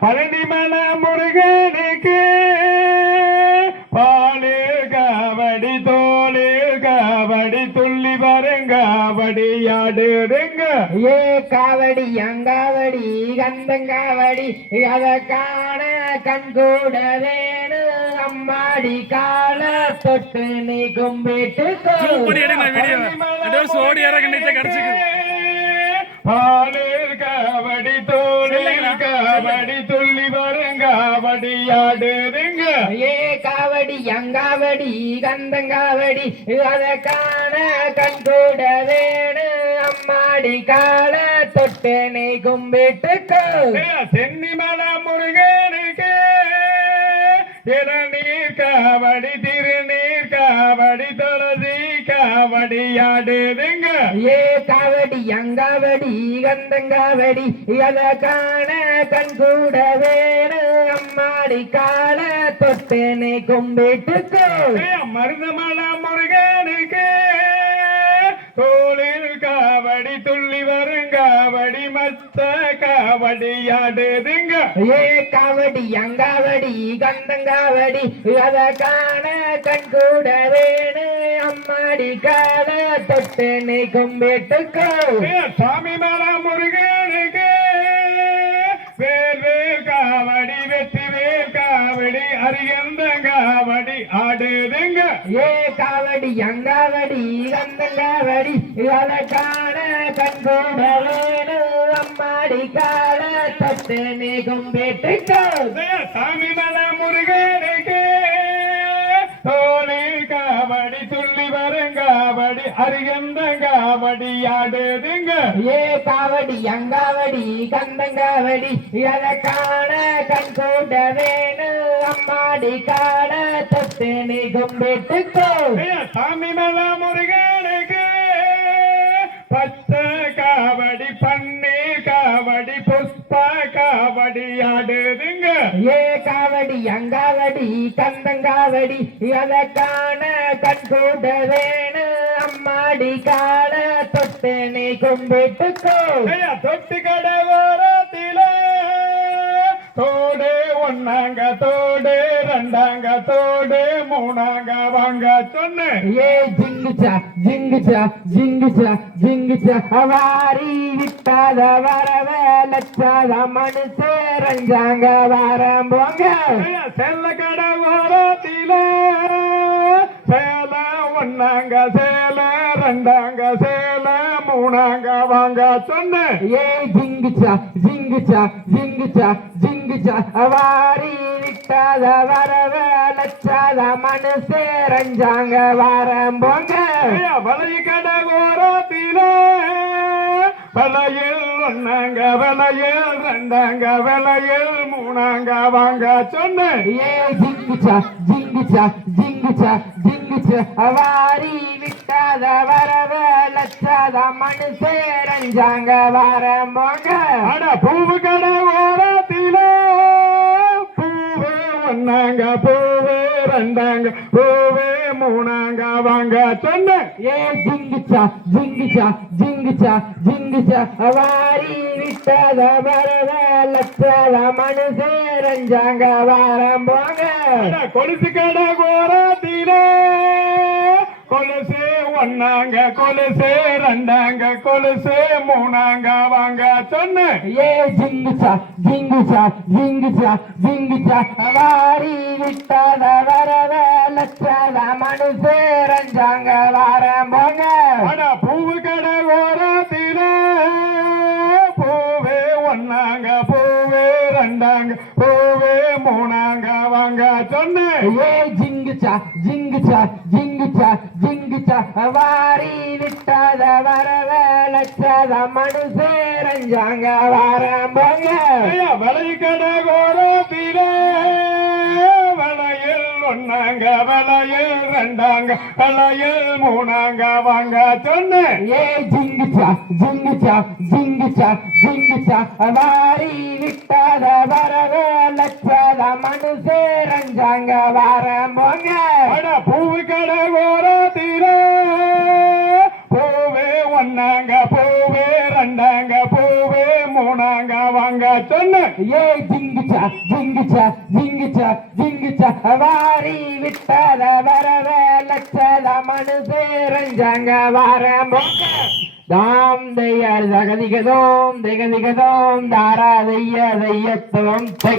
பழனிமல முருகனுக்கு பாலில் காவடி தோளில் காவடி துள்ளி வருங்காவடி ஆடுதுங்க. ஏ காவடி அங்காவடி கந்தங்காவடி அத காண கண்கூட வேணு. அம்மாடி கால தொட்டு நீ கும்பிட்டு பாலில் காவடி தோளில் காவடி ஆடுதுங்க ஏ காவடி அங்காவடி கந்தங்காவடி அத காண கண்கூட வேணு. அம்மாடி கால தொட்டு நீ கும்பிட்டுக்கோ சென்னிமல முருகனுக்கு. இளநீர் காவடி திருநீர் காவடி துளசி காவடி ஆடுதுங்க. ஏ காவடி அங்காவடி கந்தங்காவடி அத காண கண் கூட வேணு. அம்மாடி கால தொட்டு நீ கும்பிட்டுக்கோ மருதமல காவடி ஆடுதுங்க. ஏ காவடி அங்காவடி கந்தங்காவடி அத காண கண்கூட வேணு. அம்மாடி கால தொட்டு நீ கும்பிட்டுக்கோ சாமி மல முருகனுக்கு. வேல் வேல் காவடி வெற்றி வேல் காவடி அரியந்த காவடி ஆடுதுங்க. ஏ காவடி அங்காவடி கந்தங்காவடி அத காண கண்கூட வேணு அம்மாடி கால தொட்டு நீ கும்பிட்டுக்கோ சாமி மல முருகனுக்கு. தோளில் காவடி துள்ளி வருங்காவடி அரியந்த காவடி ஆடுதுங்க. ஏ காவடி அங்காவடி கந்தங்காவடி அத காண கண்கூட வேணு அம்மாடி கால தொட்டு நீ கும்பிட்டுக்கோ சாமி மல முருகனுக்கு காவடி அங்காவடி கந்தங்காவடி அத காண கண்கூட வேணு. அம்மாடி கால தொட்டனை நீ கும்பிட்டுக்கோ தொட்டு கடை ஓரத்தில தோடு ஒன்னாங்க தோடு. ரெண்டாங்க தோடு மூணாங்க வாங்க சொன்னேன் ஏ ஜிங்குச்சா ஜிங்குச்சா ஜிங்குச்சா ஜிங்குச்சா. வாரி விட்டாத வரவ லட்சாத மனுஷ ரஞ்சாங்க வாரம் போங்க. செல்ல கடை ஓரத்தில சேல ஒன்னாங்க சேல ரெண்டாங்க சேல மூணாங்க வாங்க சொன்னேன் ஏ ஜிங்குச்சா ஜிங்குச்சா ஜிங்குச்சா ஜிங்குச்சா. வாரி விட்டாத வரவ லட்சாத மனுஷ ரஞ்சாங்க வாரம் போங்க. ஐயா, வளைய கடை ஓரத்தில வளையல் ஒன்னாங்க வளையல் ரெண்டாங்க வளையல் மூணாங்க வாங்க சொன்னேன். ஏ ஜிங்குச்சா ஜிங்குச்சா ஜிங்குச்சா ஜிங்குச்சா. வாரி விட்டாத வரவ லட்சாத மனுஷ ரஞ்சாங்க வாரம் போங்க. அட பூவு கடை பூவு ஒன்னாங்க பூவு ரெண்டாங்க பூவு மூணாங்க வாங்க. சொன்னேன் ஏ ஜிங்குச்சா ஜிங்குச்சா ஜிங்குச்சா ஜிங்குச்சா. வாரி விட்டாத வரவ லட்சாத மனுஷ ரஞ்சாங்க வாரம் போங்க. கொலுசு கடை ஓரத்தில கொலுசு ஒன்னாங்க கொலுசு ரெண்டாங்க கொலுசு மூணாங்க வாங்க சொன்னேன் ஏ ஜிங்குச்சா ஜிங்குச்சா ஜிங்குச்சா ஜிங்குச்சா. வாரி விட்டாத வரவ லட்சாத மனுஷ ரஞ்சாங்க வாரம் போங்க. அட பூவு கடை ஓரத்தில பூவே ஒன்னாங்க பூவே ரெண்டாங்க பூவே மூணாங்க வாங்க சொன்னேன் ஏ ஜிங்குச்சா ஜிங்குச்சா ஜிங்குச்சா ஜிங்குச்சா. வாரி விட்டாத வரவ லட்சாத மனுஷ ரஞ்சாங்க வாரம் போங்க ஐயா, வளைய கடை ஒன்னாங்க வளையல் ரெண்டாங்க வளையல் மூணாங்க வாங்க சொன்னேன் ஏ ஜிங்குச்சா ஜிங்குச்சா ஜிங்குச்சா ஜிங்குச்சா. வாரி விட்டாத வரவ லட்சாத மனுஷ ரஞ்சாங்க வாரம் போங்க அட பூவு கடை ஓரத்தில பூவே ஒன்னாங்க பூவே ரெண்டாங்க பூவே வாங்க வாங்க சொன்ன. ஏ ஜிங்கிச்சா ஜிங்கிச்சா ஜிங்கிச்சா ஜிங்கிச்சா. வாரி விட்டத வரவ லட்சத மனுஷரஞ்சாங்க வாரம் போங்க தாம் தைய ஜகதிகதோம் திகதிகதோம் தாரா தைய தையத்தோம் தை